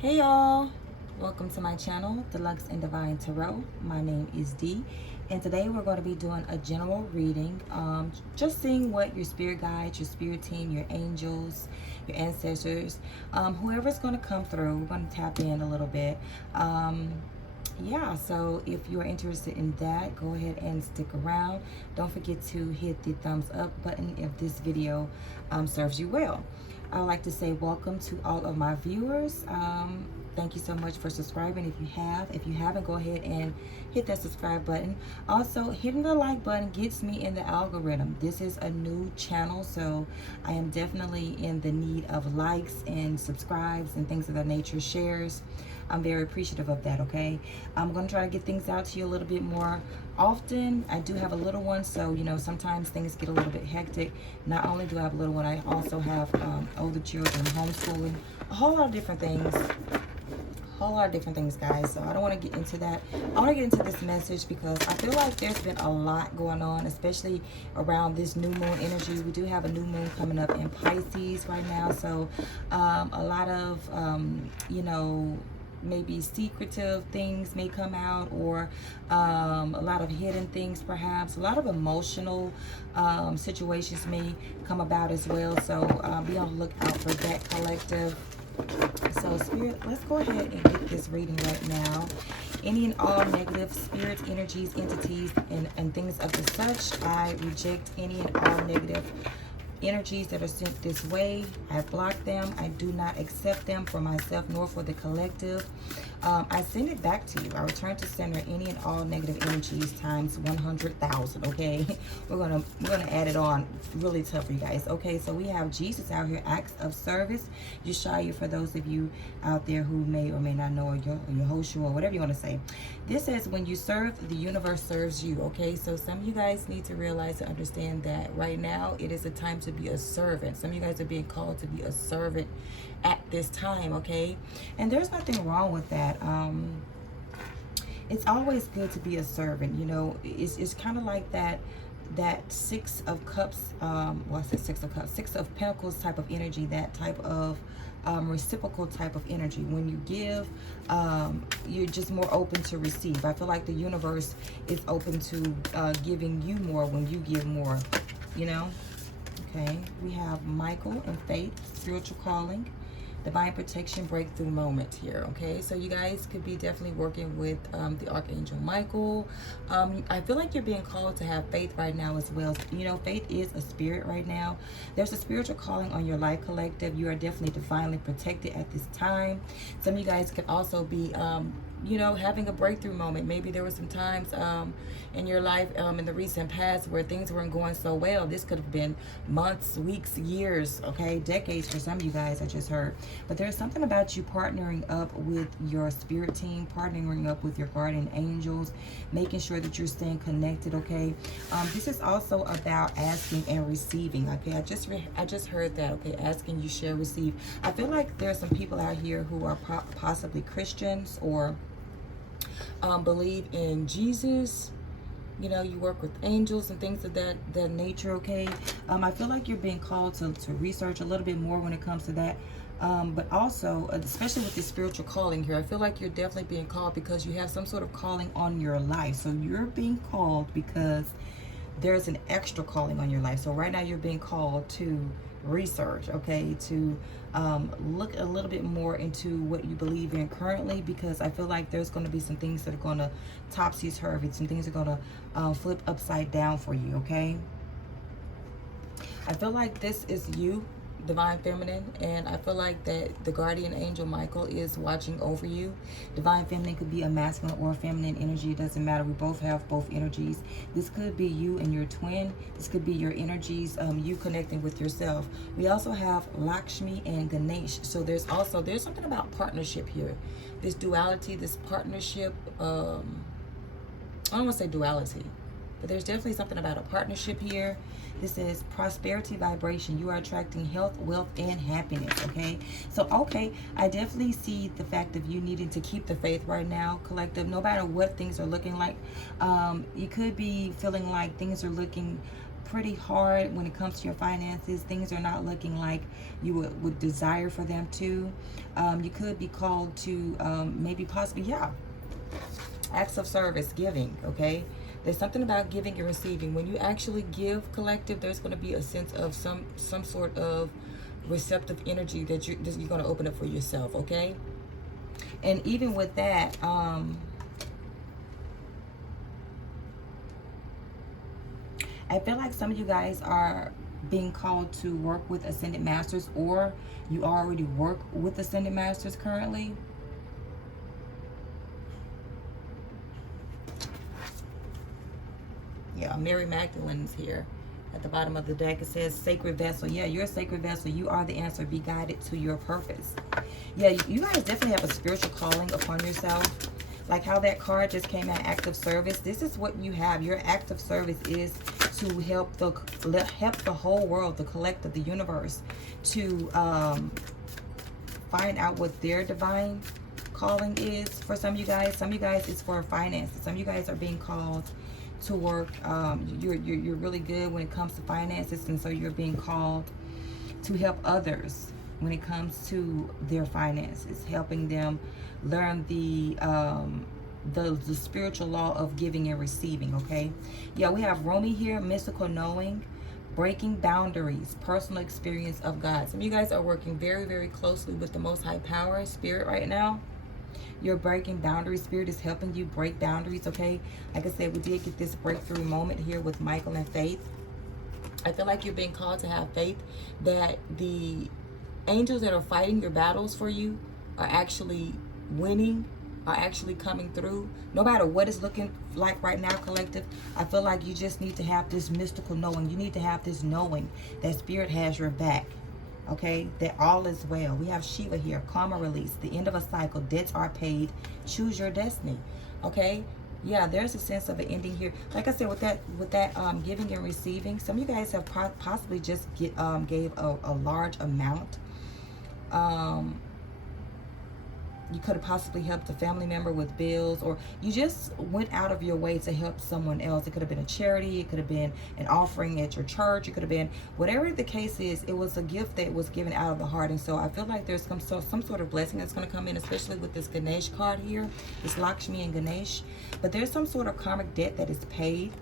Hey y'all, welcome to my channel, Deluxe and Divine Tarot. My name is Dee, and today we're going to be doing a general reading, just seeing what your spirit guides, your spirit team, your angels, your ancestors, whoever's going to come through. We're going to tap in a little bit. Yeah, so if you're interested in that, go ahead and stick around. Don't forget to hit the thumbs up button if this video serves you well. I would like to say welcome to all of my viewers. Thank you so much for subscribing if you have. If you haven't, go ahead and hit that subscribe button. Also, hitting the like button gets me in the algorithm. This is a new channel, so I am definitely in the need of likes and subscribes and things of that nature, shares. I'm very appreciative of that, okay? I'm going to try to get things out to you a little bit more often. I do have a little one, so, you know, sometimes things get a little bit hectic. Not only do I have a little one, I also have older children, homeschooling, a whole lot of different things. Guys, so I don't want to get into that. I want to get into this message because I feel like there's been a lot going on, especially around this new moon energy. We do have a new moon coming up in Pisces right now, so a lot of you know, maybe secretive things may come out, or a lot of hidden things, perhaps a lot of emotional situations may come about as well, so be on the lookout for that, collective. So spirit, let's go ahead and get this reading right now. Any and all negative spirits, energies, entities, and things of the such, I reject any and all negative energies that are sent this way. I block them. I do not accept them for myself nor for the collective. I send it back to you. I return to sender any and all negative energies times 100,000. Okay, we're gonna add it on really tough for you guys. Okay, so we have Jesus out here, acts of service. Yeshaya, for those of you out there who may or may not know, or Yehoshua, or whatever you want to say. This says when you serve, the universe serves you. Okay, so some of you guys need to realize and understand that right now it is a time to be a servant. Some of you guys are being called to be a servant at this time, okay? And there's nothing wrong with that. It's always good to be a servant, you know. It's kind of like that Six of Cups, well, I said Six of Cups, Six of Pentacles type of energy, that type of reciprocal type of energy. When you give, you're just more open to receive. I feel like the universe is open to giving you more when you give more, you know. Okay, we have Michael and Faith, spiritual calling, divine protection, breakthrough moment here. Okay, so you guys could be definitely working with the Archangel Michael. I feel like you're being called to have faith right now as well. You know, faith is a spirit right now. There's a spiritual calling on your life, collective. You are definitely divinely protected at this time. Some of you guys could also be you know, having a breakthrough moment. Maybe there were some times in your life in the recent past where things weren't going so well. This could have been months, weeks, years, okay, decades for some of you guys, I just heard. But there's something about you partnering up with your spirit team, partnering up with your guardian angels, making sure that you're staying connected, okay? This is also about asking and receiving, okay? I just heard that, okay? Asking, you share, receive. I feel like there's some people out here who are possibly Christians, or believe in Jesus. You know, you work with angels and things of that nature, okay? I feel like you're being called to research a little bit more when it comes to that. But also, especially with the spiritual calling here, I feel like you're definitely being called because you have some sort of calling on your life. So you're being called because there's an extra calling on your life. So right now you're being called to research, okay, to look a little bit more into what you believe in currently, because I feel like there's going to be some things that are going to topsy-turvy, some things are going to flip upside down for you, okay? I feel like this is you, divine feminine, and I feel like that the guardian angel Michael is watching over you. Divine feminine could be a masculine or a feminine energy, it doesn't matter. We both have both energies. This could be you and your twin. This could be your energies, you connecting with yourself. We also have Lakshmi and Ganesh, so there's something about partnership here, this duality, this partnership. I don't want to say duality, but there's definitely something about a partnership here. This is prosperity vibration. You are attracting health, wealth, and happiness, okay? So, okay, I definitely see the fact of you needing to keep the faith right now, collective, no matter what things are looking like. You could be feeling like things are looking pretty hard when it comes to your finances. Things are not looking like you would desire for them to. You could be called to maybe possibly, yeah, acts of service, giving, okay? There's something about giving and receiving. When you actually give, collective, there's going to be a sense of some sort of receptive energy that you're going to open up for yourself, okay? And even with that, I feel like some of you guys are being called to work with Ascended Masters, or you already work with Ascended Masters currently. Yeah, Mary Magdalene's here. At the bottom of the deck, it says sacred vessel. Yeah, you're a sacred vessel. You are the answer. Be guided to your purpose. Yeah, you guys definitely have a spiritual calling upon yourself. Like how that card just came out, act of service. This is what you have. Your act of service is to help the whole world, the collective, the universe, to find out what their divine calling is. For some of you guys, it's for finances. Some of you guys are being called to work. You're really good when it comes to finances, and so you're being called to help others when it comes to their finances, helping them learn the spiritual law of giving and receiving. Okay, yeah, we have Romy here, mystical knowing, breaking boundaries, personal experience of God. Some of you guys are working very, very closely with the Most High Power, Spirit, right now. You're breaking boundaries. Spirit is helping you break boundaries, okay? Like I said, we did get this breakthrough moment here with Michael and Faith. I feel like you're being called to have faith that the angels that are fighting your battles for you are actually winning, are actually coming through. No matter what it's looking like right now, collective, I feel like you just need to have this mystical knowing. You need to have this knowing that Spirit has your back. Okay, that all is well. We have Shiva here, karma release, the end of a cycle, debts are paid, choose your destiny. Okay, yeah, there's a sense of an ending here. Like I said, with that giving and receiving, some of you guys have possibly just gave a large amount. You could have possibly helped a family member with bills, or you just went out of your way to help someone else. It could have been a charity. It could have been an offering at your church. It could have been whatever the case is. It was a gift that was given out of the heart. And so I feel like there's some sort of blessing that's going to come in, especially with this Ganesh card here, this Lakshmi and Ganesh. But there's some sort of karmic debt that is paid.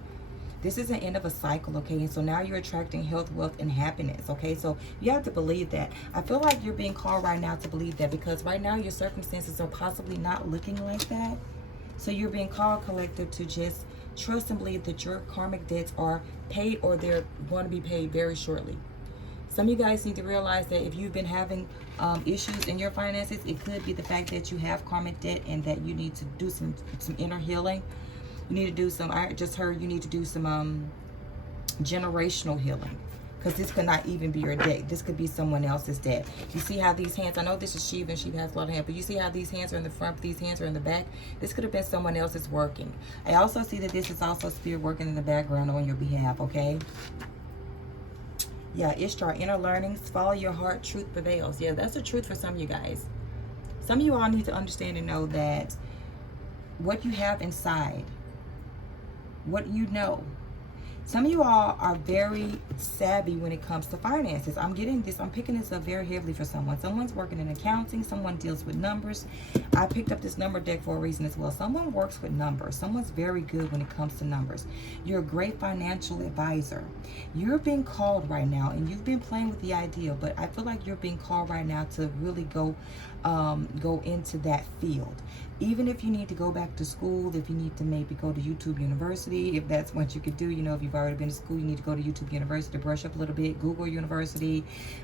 This is the end of a cycle, okay? And so now you're attracting health, wealth, and happiness, okay? So you have to believe that. I feel like you're being called right now to believe that, because right now your circumstances are possibly not looking like that. So you're being called, collective, to just trust and believe that your karmic debts are paid, or they're going to be paid very shortly. Some of you guys need to realize that if you've been having issues in your finances, it could be the fact that you have karmic debt and that you need to do some inner healing. You need to do some, I just heard you need to do some generational healing, because this could not even be your debt. This could be someone else's debt. You see how these hands, I know this is Shiva and Shiva has a lot of hands, but you see how these hands are in the front, these hands are in the back? This could have been someone else's working. I also see that this is also Spirit working in the background on your behalf, okay? Yeah, Ishtar, inner learnings, follow your heart, truth prevails. Yeah, that's the truth for some of you guys. Some of you all need to understand and know that what you have inside, what you know. Some of you all are very savvy when it comes to finances. I'm getting this, I'm picking this up very heavily for someone. Someone's working in accounting, someone deals with numbers. I picked up this number deck for a reason as well. Someone works with numbers. Someone's very good when it comes to numbers. You're a great financial advisor. You're being called right now, and you've been playing with the idea, but I feel like you're being called right now to really go into that field. Even if you need to go back to school, if you need to maybe go to YouTube University, if that's what you could do, you know, if you've already been to school, you need to go to YouTube University to brush up a little bit, Google University,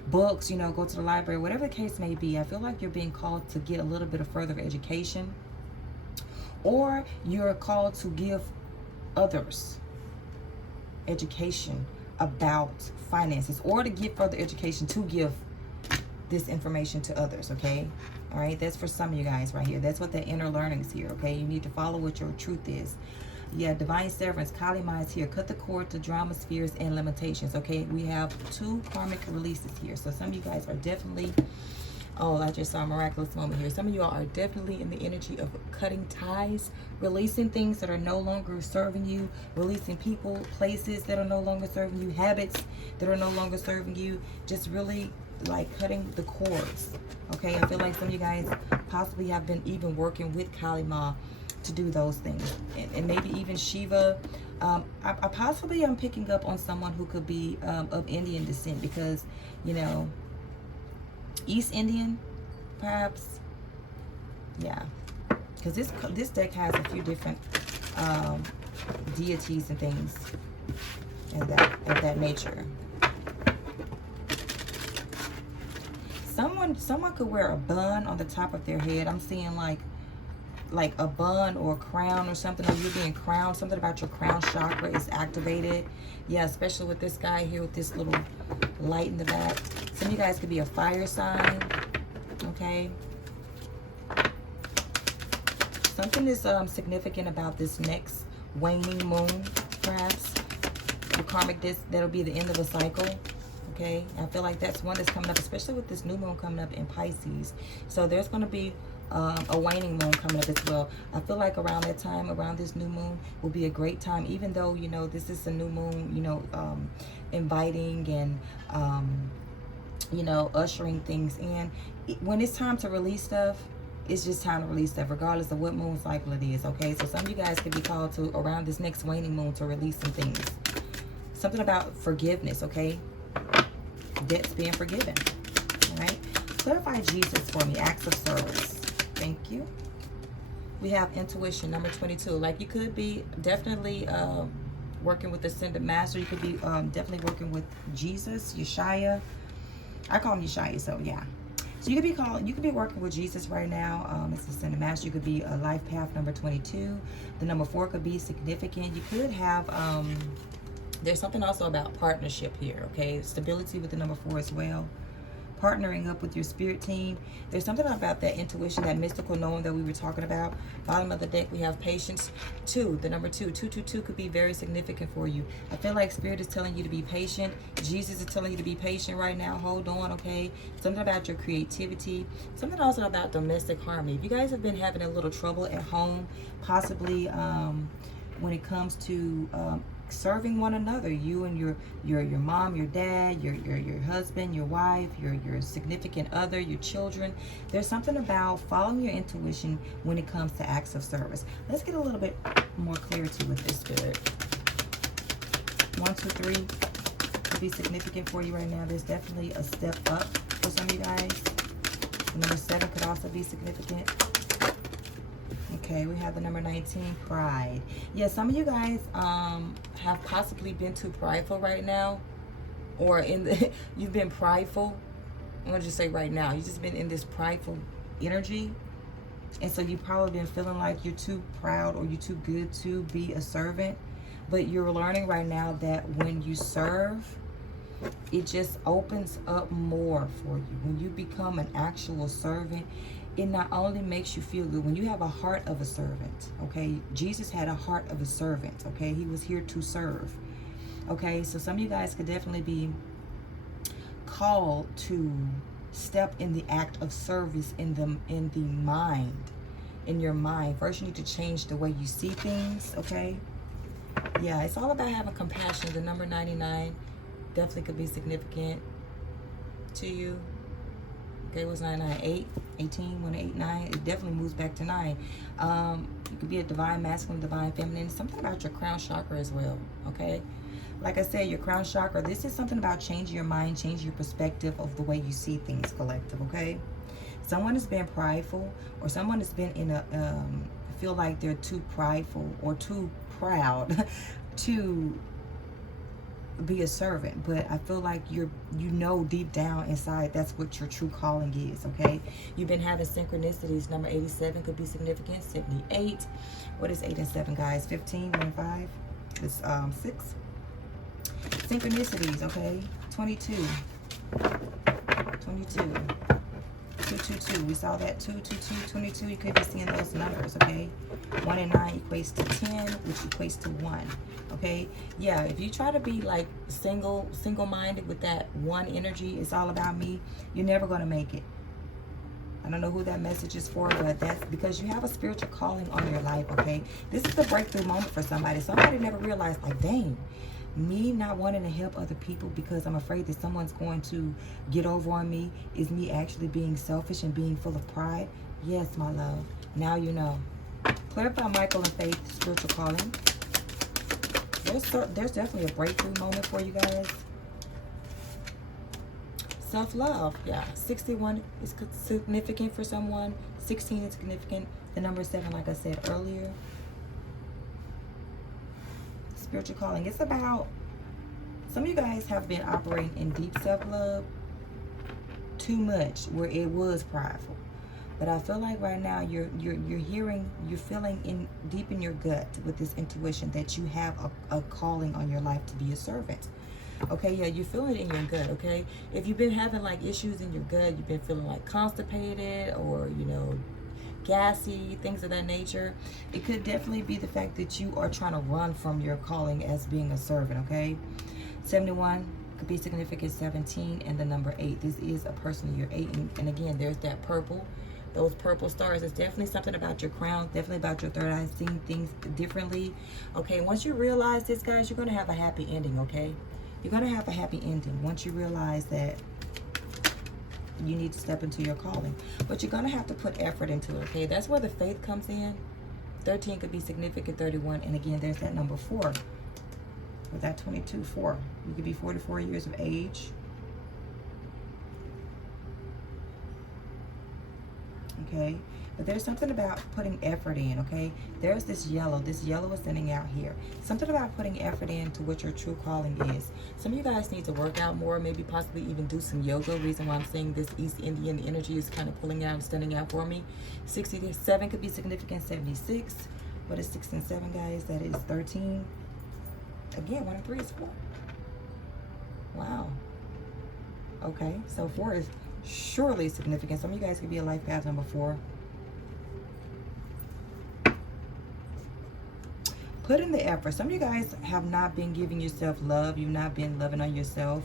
books, you know, go to the library, whatever the case may be. I feel like you're being called to get a little bit of further education, or you're called to give others education about finances, or to get further education to give this information to others, okay? All right, that's for some of you guys right here. That's what that inner learning is here, okay? You need to follow what your truth is. Yeah, divine severance, Kali Ma is here. Cut the cord to drama, spheres, and limitations, okay? We have 2 karmic releases here. So some of you guys are definitely Oh, I just saw a miraculous moment here. Some of you all are definitely in the energy of cutting ties, releasing things that are no longer serving you, releasing people, places that are no longer serving you, habits that are no longer serving you. Just really like cutting the cords. Okay, I feel like some of you guys possibly have been even working with Kali Ma to do those things, and maybe even Shiva. I possibly am picking up on someone who could be of Indian descent, because, you know, East Indian, perhaps. Yeah, because this deck has a few different deities and things of that nature. Someone could wear a bun on the top of their head. I'm seeing like a bun or a crown or something, or you're being crowned. Something about your crown chakra is activated. Yeah, especially with this guy here with this little light in the back. Some of you guys could be a fire sign. Okay. Something is significant about this next waning moon, perhaps. Your karmic disc, that'll be the end of a cycle. Okay, I feel like that's one that's coming up, especially with this new moon coming up in Pisces. So there's going to be a waning moon coming up as well. I feel like around that time, around this new moon, will be a great time, even though, you know, this is a new moon, you know, inviting and, you know, ushering things in. When it's time to release stuff, it's just time to release stuff, regardless of what moon cycle it is, okay? So some of you guys could be called to, around this next waning moon, to release some things. Something about forgiveness, okay? Debts being forgiven, all right? Clarify Jesus for me, acts of service. Thank you. We have intuition, number 22. Like, you could be definitely working with the Ascended Master. You could be definitely working with Jesus, Yeshaya. I call him Yeshaya, so yeah. So you could be working with Jesus right now. It's the Ascended Master. You could be a life path, number 22. The number 4 could be significant. You could have there's something also about partnership here, okay? Stability with the number 4 as well. Partnering up with your spirit team. There's something about that intuition, that mystical knowing that we were talking about. Bottom of the deck, we have patience. 2, the number 2. 222 could be very significant for you. I feel like Spirit is telling you to be patient. Jesus is telling you to be patient right now. Hold on, okay? Something about your creativity. Something also about domestic harmony. If you guys have been having a little trouble at home, possibly when it comes to serving one another, you and your mom, your dad, your husband, your wife, your significant other, your children. There's something about following your intuition when it comes to acts of service. Let's get a little bit more clarity with this, Spirit. 1, 2, 3 could be significant for you right now. There's definitely a step up for some of you guys. Number 7 could also be significant. Okay, we have the number 19, pride. Yeah, some of you guys have possibly been too prideful right now, or you've been prideful. I'm gonna just say right now, you've just been in this prideful energy, and so you've probably been feeling like you're too proud or you're too good to be a servant. But you're learning right now that when you serve, it just opens up more for you. When you become an actual servant, it not only makes you feel good. When you have a heart of a servant, okay? Jesus had a heart of a servant, okay? He was here to serve, okay? So some of you guys could definitely be called to step in the act of service in the mind, in your mind. First, you need to change the way you see things, okay? Yeah, it's all about having compassion. The number 99 definitely could be significant to you. Okay, it was 998, 18, 1, 8, 9. It definitely moves back to 9. You could be a divine masculine, divine feminine. Something about your crown chakra as well, okay? Like I said, your crown chakra, this is something about changing your mind, changing your perspective of the way you see things, collective, okay? Someone has been prideful, or someone has been in a, feel like they're too prideful or too proud to be a servant, but I feel like you know deep down inside that's what your true calling is, okay? You've been having synchronicities. Number 87 could be significant. 78. What is 8 and 7, guys? 15, 1, 5. It's 6. Synchronicities, okay? 22. 22. 222. We saw that 222, 22. You could be seeing those numbers, okay? 1 and 9 equates to 10, which equates to 1. Okay, yeah, if you try to be like single-minded with that one energy, it's all about me, you're never going to make it. I don't know who that message is for, but that's because you have a spiritual calling on your life, okay? This is the breakthrough moment for somebody. Somebody never realized, like, dang, me not wanting to help other people because I'm afraid that someone's going to get over on me is me actually being selfish and being full of pride. Yes, my love. Now you know. Clarify Michael and Faith, spiritual calling. There's definitely a breakthrough moment for you guys. Self-love, yeah. 61 is significant for someone. 16 is significant. The number 7, like I said earlier. Spiritual calling. It's about, some of you guys have been operating in deep self-love too much, where it was prideful. But I feel like right now you're feeling in deep in your gut with this intuition that you have a calling on your life to be a servant. Okay, yeah, you feel it in your gut, okay? If you've been having like issues in your gut, you've been feeling like constipated or, you know, gassy, things of that nature, it could definitely be the fact that you are trying to run from your calling as being a servant, okay? 71 could be significant, 17, and the number 8. This is a person of your 8, and again, there's that purple. Those purple stars. It's definitely something about your crown, definitely about your third eye, seeing things differently. Okay, once you realize this, guys, you're going to have a happy ending, okay? You're going to have a happy ending once you realize that you need to step into your calling. But you're going to have to put effort into it, okay? That's where the faith comes in. 13 could be significant, 31. And again, there's that number 4. With that 22, 4. You could be 44 years of age. Okay, but there's something about putting effort in, okay? There's this yellow is standing out here. Something about putting effort into what your true calling is. Some of you guys need to work out more, maybe possibly even do some yoga. Reason why I'm saying this East Indian energy is kind of pulling out and standing out for me. 67 could be significant, 76. What is 6 and 7, guys? That is 13. Again, 1 and 3 is 4. Wow. Okay, so 4 is surely significant. Some of you guys could be a life path number 4. Put in the effort. Some of you guys have not been giving yourself love. You've not been loving on yourself.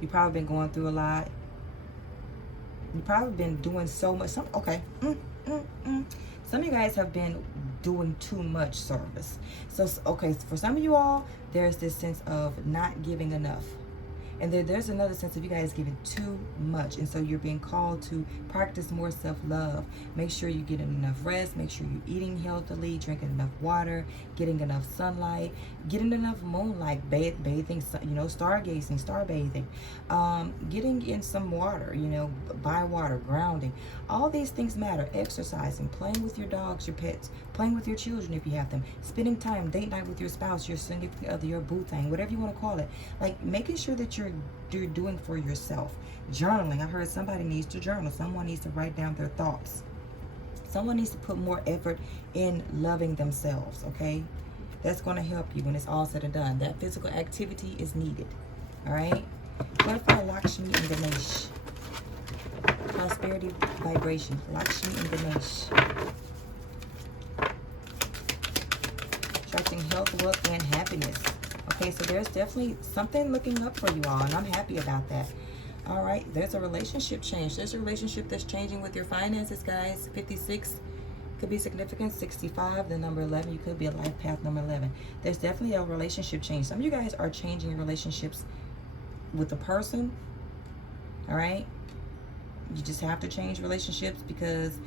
You've probably been going through a lot. You've probably been doing so much. Some of you guys have been doing too much service. So, okay, for some of you all, there's this sense of not giving enough. And there's another sense of you guys giving too much. And so you're being called to practice more self-love. Make sure you're getting enough rest. Make sure you're eating healthily, drinking enough water, getting enough sunlight, getting enough moonlight, bathing, you know, stargazing, starbathing, getting in some water, you know, buy water, grounding. All these things matter. Exercising, playing with your dogs, your pets, playing with your children if you have them, spending time, date night with your spouse, your significant other, your boo thing, whatever you want to call it. Like making sure that you're doing for yourself. Journaling. I heard somebody needs to journal. Someone needs to write down their thoughts. Someone needs to put more effort in loving themselves, okay? That's going to help you when it's all said and done. That physical activity is needed, all right? Clarify Lakshmi and Ganesh. Prosperity vibration. Lakshmi and Ganesh. Attracting health, wealth, and happiness. Okay, so there's definitely something looking up for you all, and I'm happy about that. All right, there's a relationship change. There's a relationship that's changing with your finances, guys. 56 could be significant. 65, the number 11, you could be a life path number 11. There's definitely a relationship change. Some of you guys are changing your relationships with a person, all right? You just have to change relationships because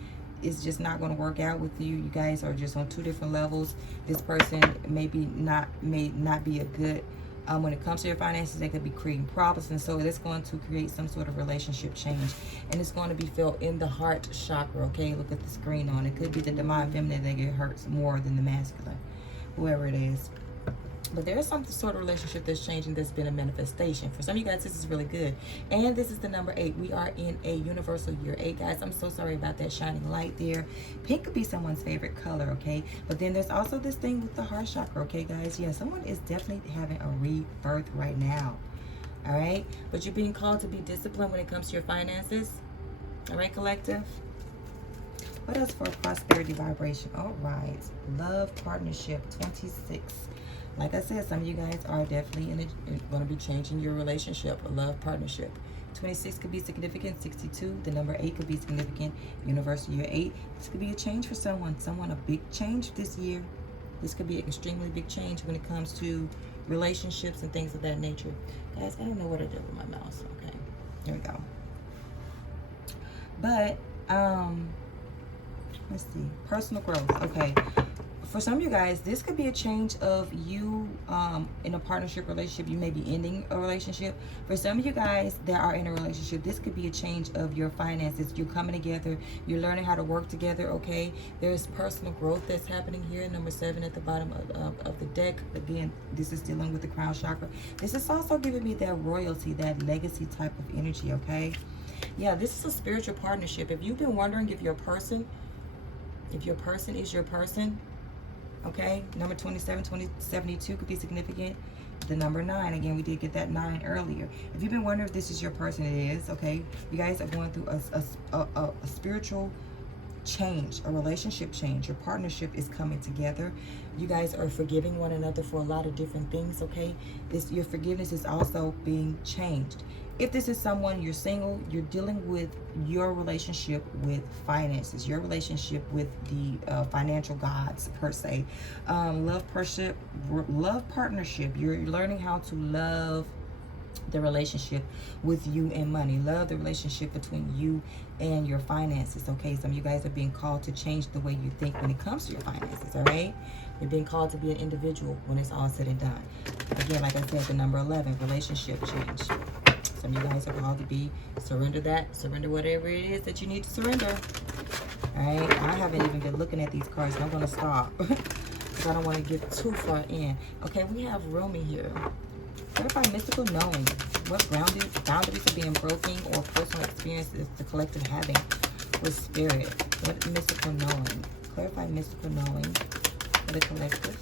it's just not going to work out with you. You guys are just on 2 different levels. This person may not be a good, when it comes to your finances, they could be creating problems. And so it's going to create some sort of relationship change. And it's going to be felt in the heart chakra, okay? Look at the screen on. It could be the divine feminine that it hurts more than the masculine, whoever it is. But there is some sort of relationship that's changing that's been a manifestation. For some of you guys, this is really good. And this is the number 8. We are in a universal year 8, guys. I'm so sorry about that shining light there. Pink could be someone's favorite color, okay? But then there's also this thing with the heart chakra, okay, guys? Yeah, someone is definitely having a rebirth right now, all right? But you're being called to be disciplined when it comes to your finances, all right, collective? What else for prosperity vibration? All right, love partnership, 26. Like I said, some of you guys are definitely going to be changing your relationship, a love partnership. 26 could be significant. 62, the number 8 could be significant. Universal year 8. This could be a change for someone. Someone, a big change this year. This could be an extremely big change when it comes to relationships and things of that nature. Guys, I don't know what I did with my mouse. Okay, here we go. But, let's see. Personal growth. Okay. For some of you guys, this could be a change of you in a partnership relationship. You may be ending a relationship. For some of you guys that are in a relationship, this could be a change of your finances. You're coming together. You're learning how to work together, okay? There's personal growth that's happening here. Number 7 at the bottom of the deck. Again, this is dealing with the crown chakra. This is also giving me that royalty, that legacy type of energy, okay? Yeah, this is a spiritual partnership. If you've been wondering if your person is your person, okay, number 27, 72 could be significant. The number 9, again, we did get that 9 earlier. If you've been wondering if this is your person, it is, okay? You guys are going through a spiritual change, a relationship change. Your partnership is coming together. You guys are forgiving one another for a lot of different things, okay? Your forgiveness is also being changed. If this is someone, you're single, you're dealing with your relationship with finances, your relationship with the financial gods, per se. Love partnership. You're learning how to love the relationship with you and money. Love the relationship between you and your finances, okay? Some of you guys are being called to change the way you think when it comes to your finances, all right? You're being called to be an individual when it's all said and done. Again, like I said, the number 11, relationship change. Some of you guys are called to be, surrender whatever it is that you need to surrender. All right, I haven't even been looking at these cards, so I'm going to stop because I don't want to get too far in. Okay, we have Rumi here. Clarify mystical knowing. What boundaries are being broken or personal experiences the collective having with spirit? What mystical knowing? Clarify mystical knowing for the collective.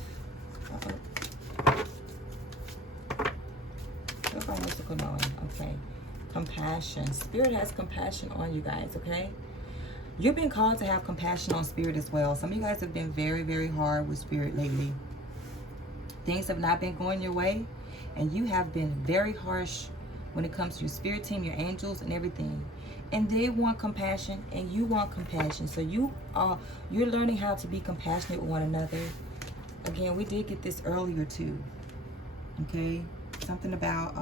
Clarify mystical knowing. Okay. Compassion. Spirit has compassion on you guys, okay? You're being called to have compassion on spirit as well. Some of you guys have been very, very hard with spirit lately. Things have not been going your way, and you have been very harsh when it comes to your spirit team, your angels, and everything. And they want compassion, and you want compassion. So you're learning how to be compassionate with one another. Again, we did get this earlier too. Okay, something about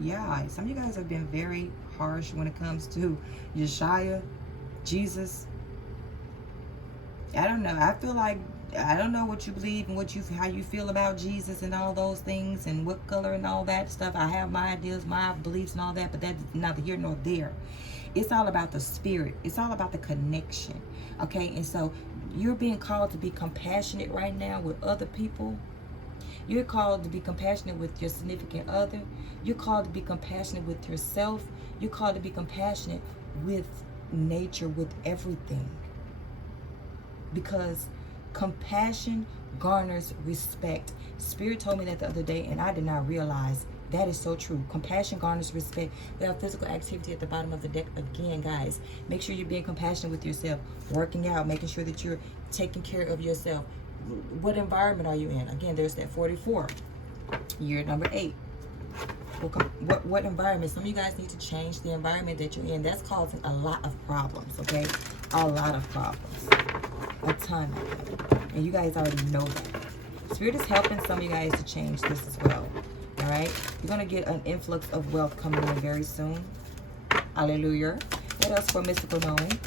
yeah, some of you guys have been very harsh when it comes to Yeshua, Jesus. I don't know. I feel like, I don't know what you believe and how you feel about Jesus and all those things and what color and all that stuff. I have my ideas, my beliefs and all that, but that's neither here nor there. It's all about the spirit. It's all about the connection. Okay, and so you're being called to be compassionate right now with other people. You're called to be compassionate with your significant other. You're called to be compassionate with yourself. You're called to be compassionate with nature, with everything. Because compassion garners respect. Spirit told me that the other day, and I did not realize that is so true. Compassion garners respect. There are physical activity at the bottom of the deck. Again, guys, make sure you're being compassionate with yourself. Working out, making sure that you're taking care of yourself. What environment are you in? Again, there's that 44. Year number 8. What environment? Some of you guys need to change the environment that you're in. That's causing a lot of problems, okay? A lot of problems. A ton of them. And you guys already know that. Spirit is helping some of you guys to change this as well. All right? You're going to get an influx of wealth coming in very soon. Hallelujah. What else for mystical knowing?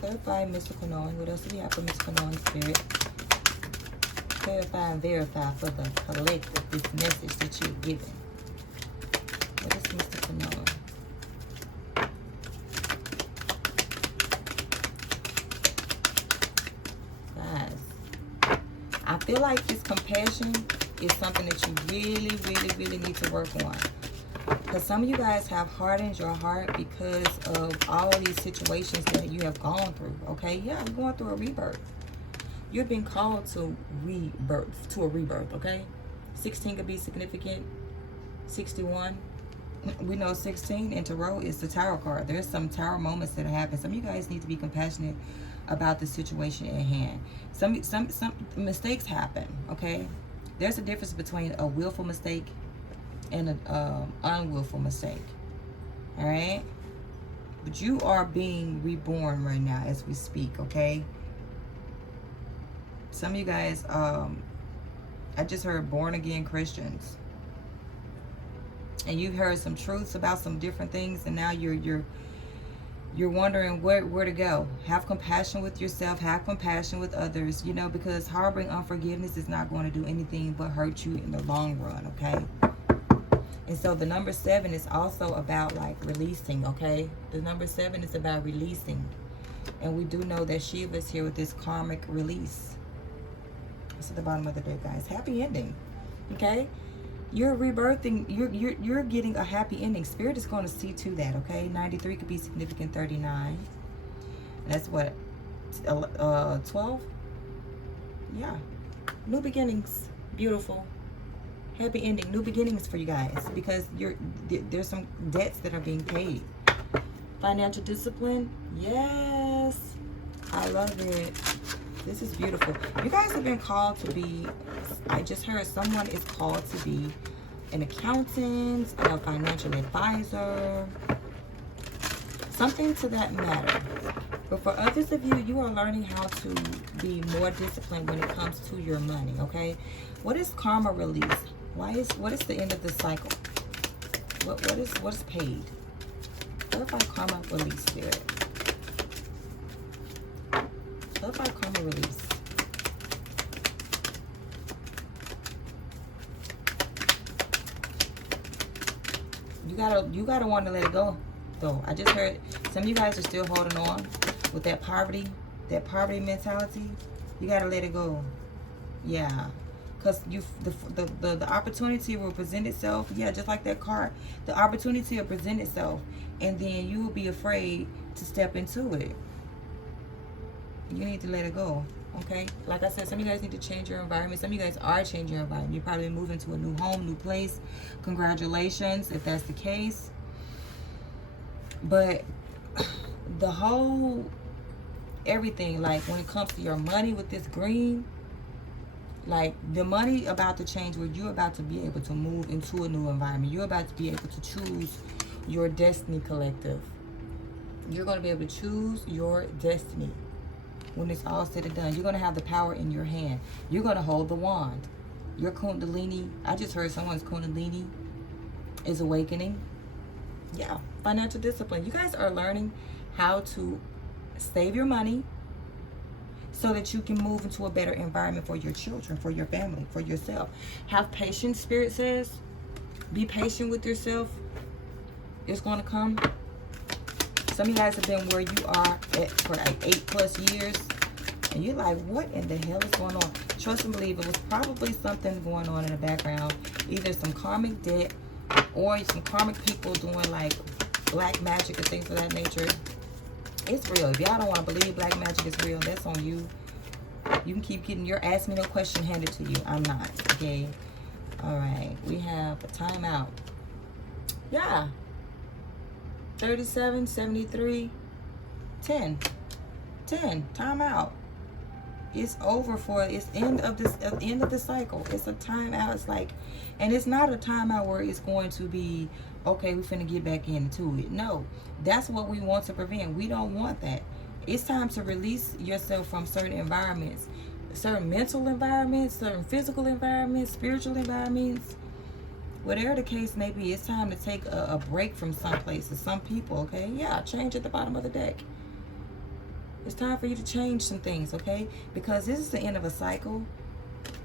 Clarify mystical knowing. What else do we have for mystical knowing, Spirit? Clarify and verify for the collective this message that you're giving. What is mystical knowing? Guys, I feel like this compassion is something that you really, really, really need to work on. Because some of you guys have hardened your heart because of all these situations that you have gone through. Okay, yeah, you're going through a rebirth. You're being called to a rebirth, okay? 16 could be significant. 61. We know 16 in Tarot is the Tower card. There's some Tower moments that happen. Some of you guys need to be compassionate about the situation at hand. Some mistakes happen, okay? There's a difference between a willful mistake and an unwillful mistake. All right? But you are being reborn right now as we speak, okay? Some of you guys, I just heard born again Christians. And you've heard some truths about some different things, and now you're wondering where to go. Have compassion with yourself, have compassion with others, you know, because harboring unforgiveness is not going to do anything but hurt you in the long run, okay? And so the number 7 is also about like releasing, okay? The number 7 is about releasing. And we do know that Shiva is here with this karmic release. It's at the bottom of the deck, guys. Happy ending, okay? You're rebirthing. You're getting a happy ending. Spirit is going to see to that, okay? 93 could be significant. 39. That's what? 12? Yeah. New beginnings. Beautiful. Happy ending. New beginnings for you guys. Because there's some debts that are being paid. Financial discipline. Yes. I love it. This is beautiful. You guys have been called to be, I just heard someone is called to be an accountant, a financial advisor, something to that matter. But for others of you, you are learning how to be more disciplined when it comes to your money, okay? What is karma release? What is the end of the cycle? What's paid? Clarify karma release, Spirit. Clarify karma release. You gotta want to let it go, though. I just heard some of you guys are still holding on with that poverty mentality. You gotta let it go. Yeah, because the opportunity will present itself. Yeah, just like that card, the opportunity will present itself, and then you will be afraid to step into it. You need to let it go, okay? Like I said, some of you guys need to change your environment. Some of you guys are changing your environment. You're probably moving to a new home, new place. Congratulations, if that's the case. But the whole, everything, like when it comes to your money with this green, like the money about to change where you're about to be able to move into a new environment. You're about to be able to choose your destiny collective. You're going to be able to choose your destiny. When it's all said and done, you're going to have the power in your hand. You're going to hold the wand. Your kundalini, I just heard someone's kundalini is awakening. Yeah, financial discipline. You guys are learning how to save your money so that you can move into a better environment for your children, for your family, for yourself. Have patience, Spirit says. Be patient with yourself. It's going to come. Some of you guys have been where you are for like 8+ years. And you're like, what in the hell is going on? Trust and believe, it was probably something going on in the background. Either some karmic debt or some karmic people doing like black magic and things of that nature. It's real. If y'all don't want to believe black magic is real, that's on you. You can keep getting your ask me no question handed to you. I'm not, okay? All right. We have a timeout. Yeah. 37, 73, 10. Time out. It's over for it's end of the cycle. It's a time out. It's like, and it's not a time out where it's going to be okay, we finna get back into it. No, that's what we want to prevent. We don't want that. It's time to release yourself from certain environments, certain mental environments, certain physical environments, spiritual environments. Whatever the case may be, it's time to take a break from some places, some people, okay? Yeah, change at the bottom of the deck. It's time for you to change some things, okay? Because this is the end of a cycle,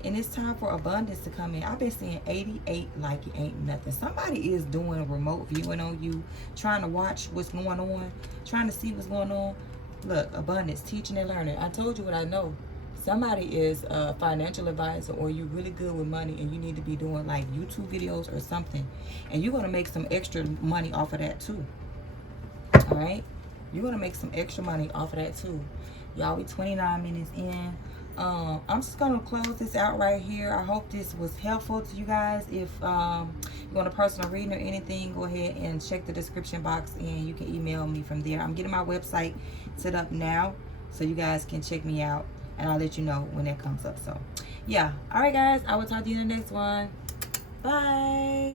and it's time for abundance to come in. I've been seeing 88 like it ain't nothing. Somebody is doing a remote viewing on you, trying to watch what's going on, trying to see what's going on. Look, abundance, teaching and learning. I told you what I know. Somebody is a financial advisor, or you're really good with money and you need to be doing like YouTube videos or something. And you're going to make some extra money off of that too. All right? You're going to make some extra money off of that too. Y'all, we 29 minutes in. I'm just going to close this out right here. I hope this was helpful to you guys. If you want a personal reading or anything, go ahead and check the description box and you can email me from there. I'm getting my website set up now so you guys can check me out. And I'll let you know when that comes up. So, yeah. All right, guys. I will talk to you in the next one. Bye.